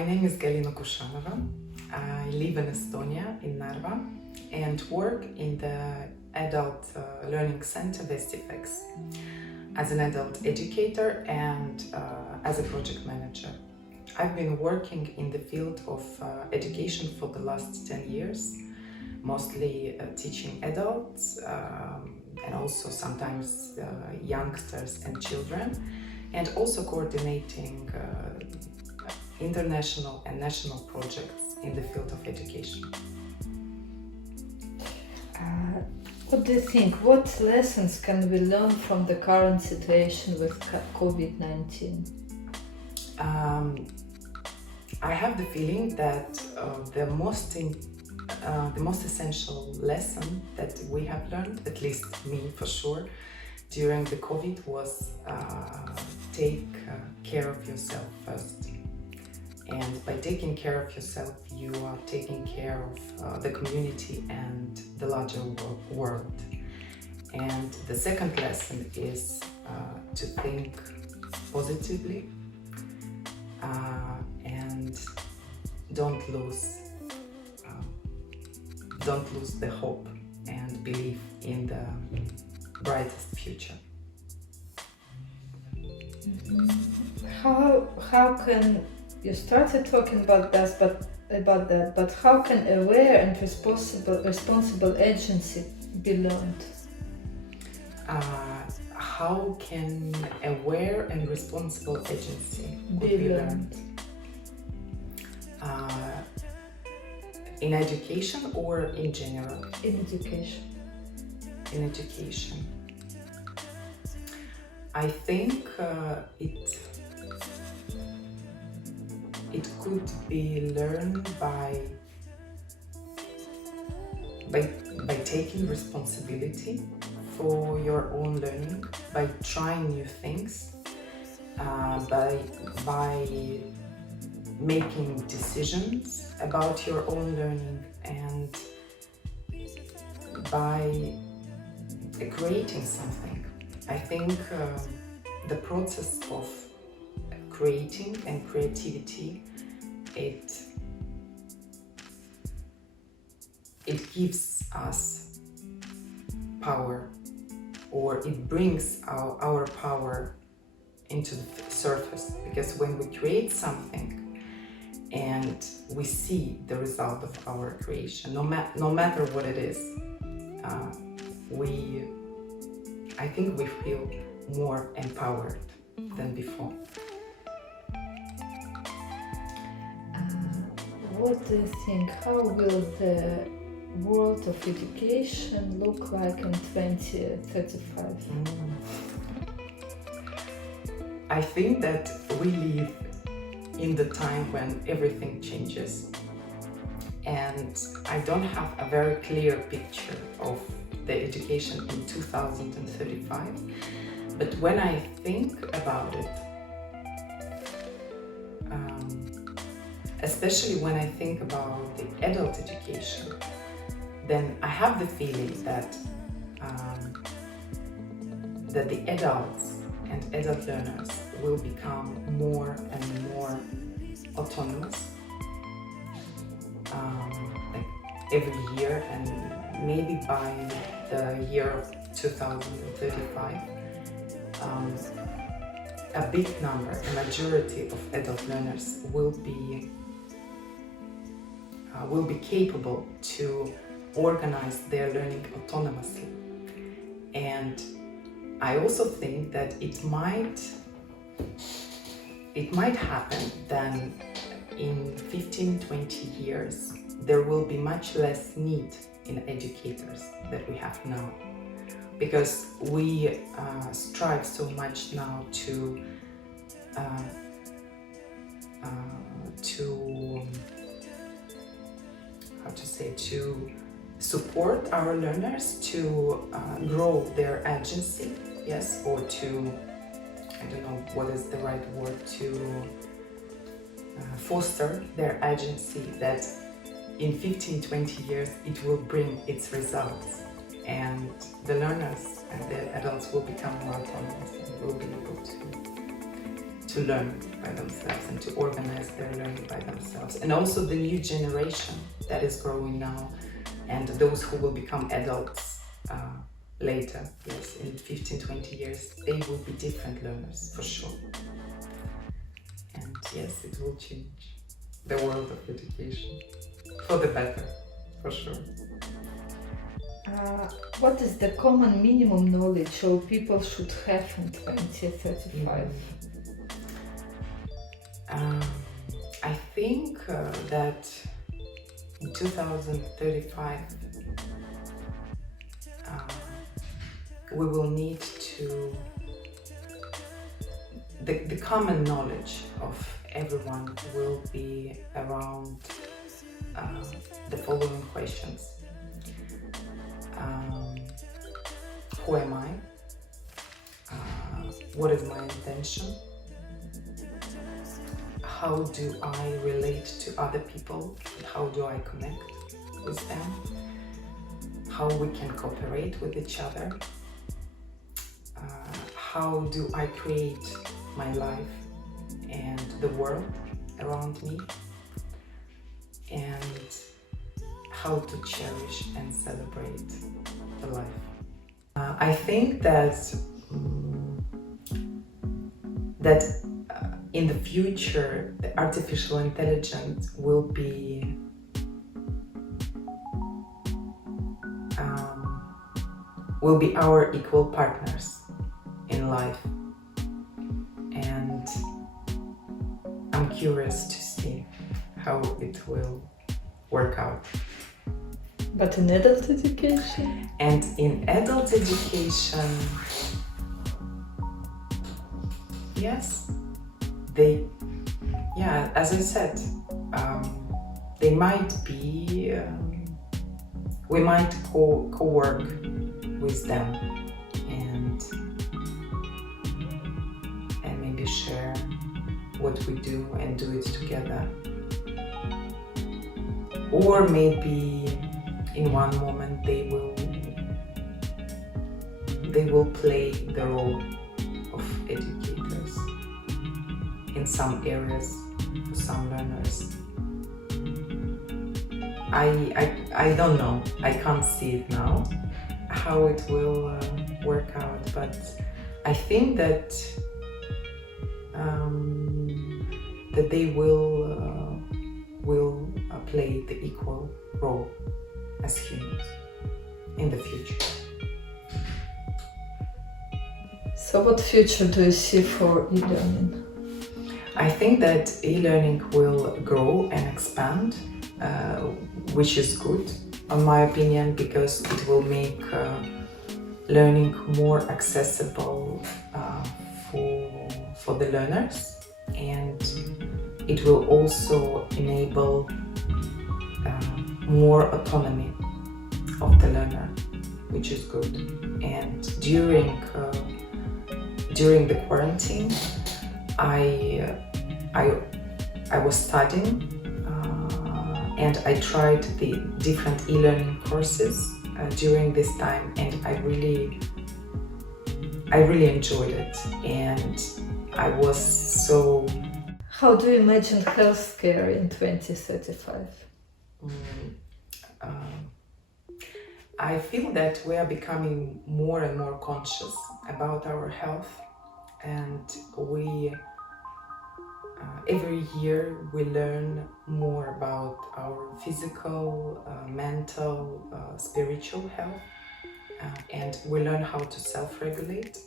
My name is Galina Kushanova. I live in Estonia, in Narva, and work in the Adult Learning Centre Vestifex as an adult educator and as a project manager. I've been working in the field of education for the last 10 years, mostly teaching adults and also sometimes youngsters and children, and also coordinating international and national projects in the field of education. What do you think? What lessons can we learn from the current situation with COVID-19? I have the feeling that the most essential lesson that we have learned, at least me for sure, during the COVID was take care of yourself first. And by taking care of yourself, you are taking care of the community and the larger world. And the second lesson is to think positively and don't lose the hope and belief in the brightest future. How can you started talking about that, but how can aware and responsible agency be learned? How can aware and responsible agency be learned? In education or in general? In education. In education. I think it could be learned by taking responsibility for your own learning, by trying new things, by making decisions about your own learning, and by creating something. I think the process of creating and creativity, it gives us power, or it brings our power into the surface, because when we create something and we see the result of our creation, no matter what it is, I think we feel more empowered than before. What do you think? How will the world of education look like in 2035? I think that we live in the time when everything changes, and I don't have a very clear picture of the education in 2035, but when I think about it, especially when I think about the adult education, then I have the feeling that the adults and adult learners will become more and more autonomous, like every year, and maybe by the year of 2035, a big number, a majority of adult learners will be capable to organize their learning autonomously. And I also think that it might happen that in 15-20 years there will be much less need in educators that we have now, because we strive so much now to support our learners to grow their agency, yes, or to, I don't know what is the right word, to foster their agency, that in 15-20 years it will bring its results, and the learners and the adults will become more autonomous and will be able to learn by themselves and to organize their learning by themselves. And also the new generation that is growing now, and those who will become adults later, yes, in 15-20 years, they will be different learners for sure. And yes, it will change the world of education for the better, for sure. What is the common minimum knowledge all people should have in 2035? I think that in 2035 we will need to, the common knowledge of everyone will be around the following questions. Who am I? What is my intention? How do I relate to other people? How do I connect with them? How we can cooperate with each other? How do I create my life and the world around me? And how to cherish and celebrate the life. I think that in the future, the artificial intelligence will be our equal partners in life, and I'm curious to see how it will work out. But in adult education? And in adult education, yes, as I said, they might be, we might co-work with them and maybe share what we do and do it together. Or maybe in one moment they will play the role of educators in some areas for some learners. I don't know, I can't see it now how it will work out, but I think that they will play the equal role as humans in the future. So what future do you see for e-learning? I think that e-learning will grow and expand, which is good, in my opinion, because it will make learning more accessible for the learners, and it will also enable more autonomy of the learner, which is good. And during the quarantine, I was studying and I tried the different e-learning courses during this time, and I really enjoyed it, and I was so. How do you imagine healthcare in 2035? I feel that we are becoming more and more conscious about our health, and every year we learn more about our physical, mental, spiritual health, and we learn how to self-regulate.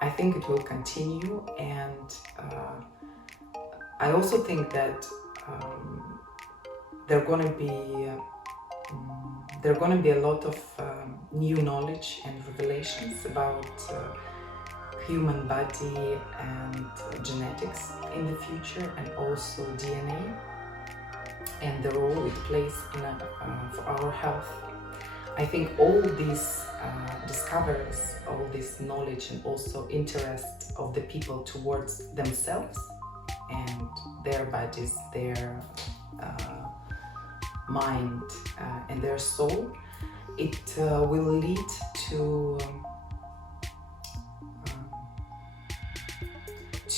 I think it will continue, and I also think that there are going to be a lot of new knowledge and revelations about human body and genetics in the future, and also DNA and the role it plays for our health. I think all these discoveries, all this knowledge, and also interest of the people towards themselves and their bodies, their mind and their soul, it will lead to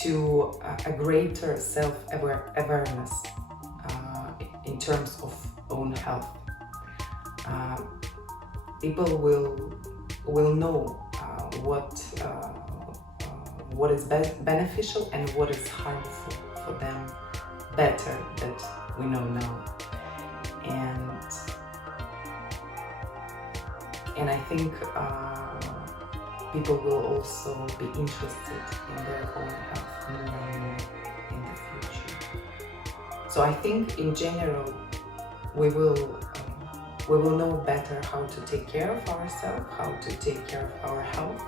to a greater self-awareness in terms of own health. People will know what is beneficial and what is harmful for them better than we know now. And I think people will also be interested in their own health more and more in the future. So I think in general we will know better how to take care of ourselves, how to take care of our health,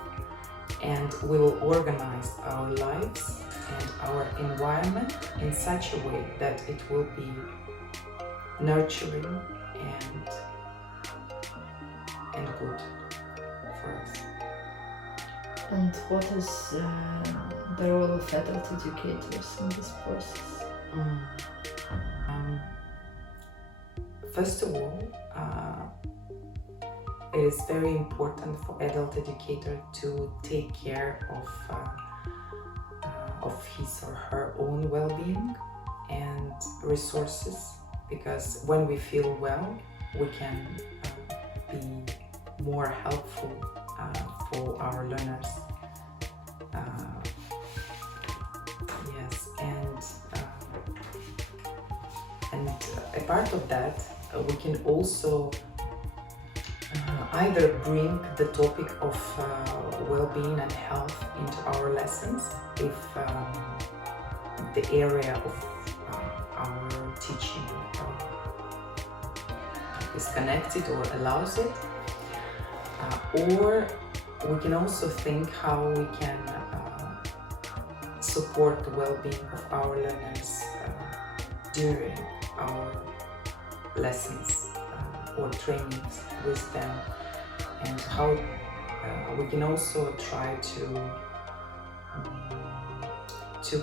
and we will organize our lives and our environment in such a way that it will be nurturing and good for us. And what is the role of adult educators in this process? First of all, it is very important for adult educator to take care of his or her own well-being and resources, because when we feel well, we can be more helpful for our learners. Yes, and a part of that, we can also either bring the topic of well-being and health into our lessons if the area of our teaching is connected or allows it, or we can also think how we can support the well-being of our learners during our lessons or trainings with them, and how we can also try to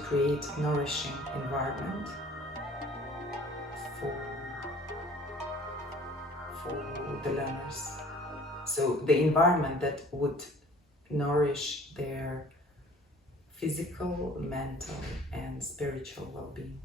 create nourishing environment for the learners. So the environment that would nourish their physical, mental and spiritual well-being.